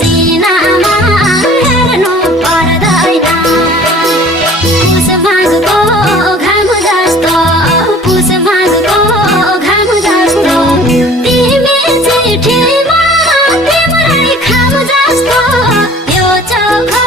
चिनामा हेर्नु पर्दैन पुस माझको घाम जस्तो पुस माझको घाम जस्तो तिमी चिठीमा तिम्रै खाम जस्तो यो चोखो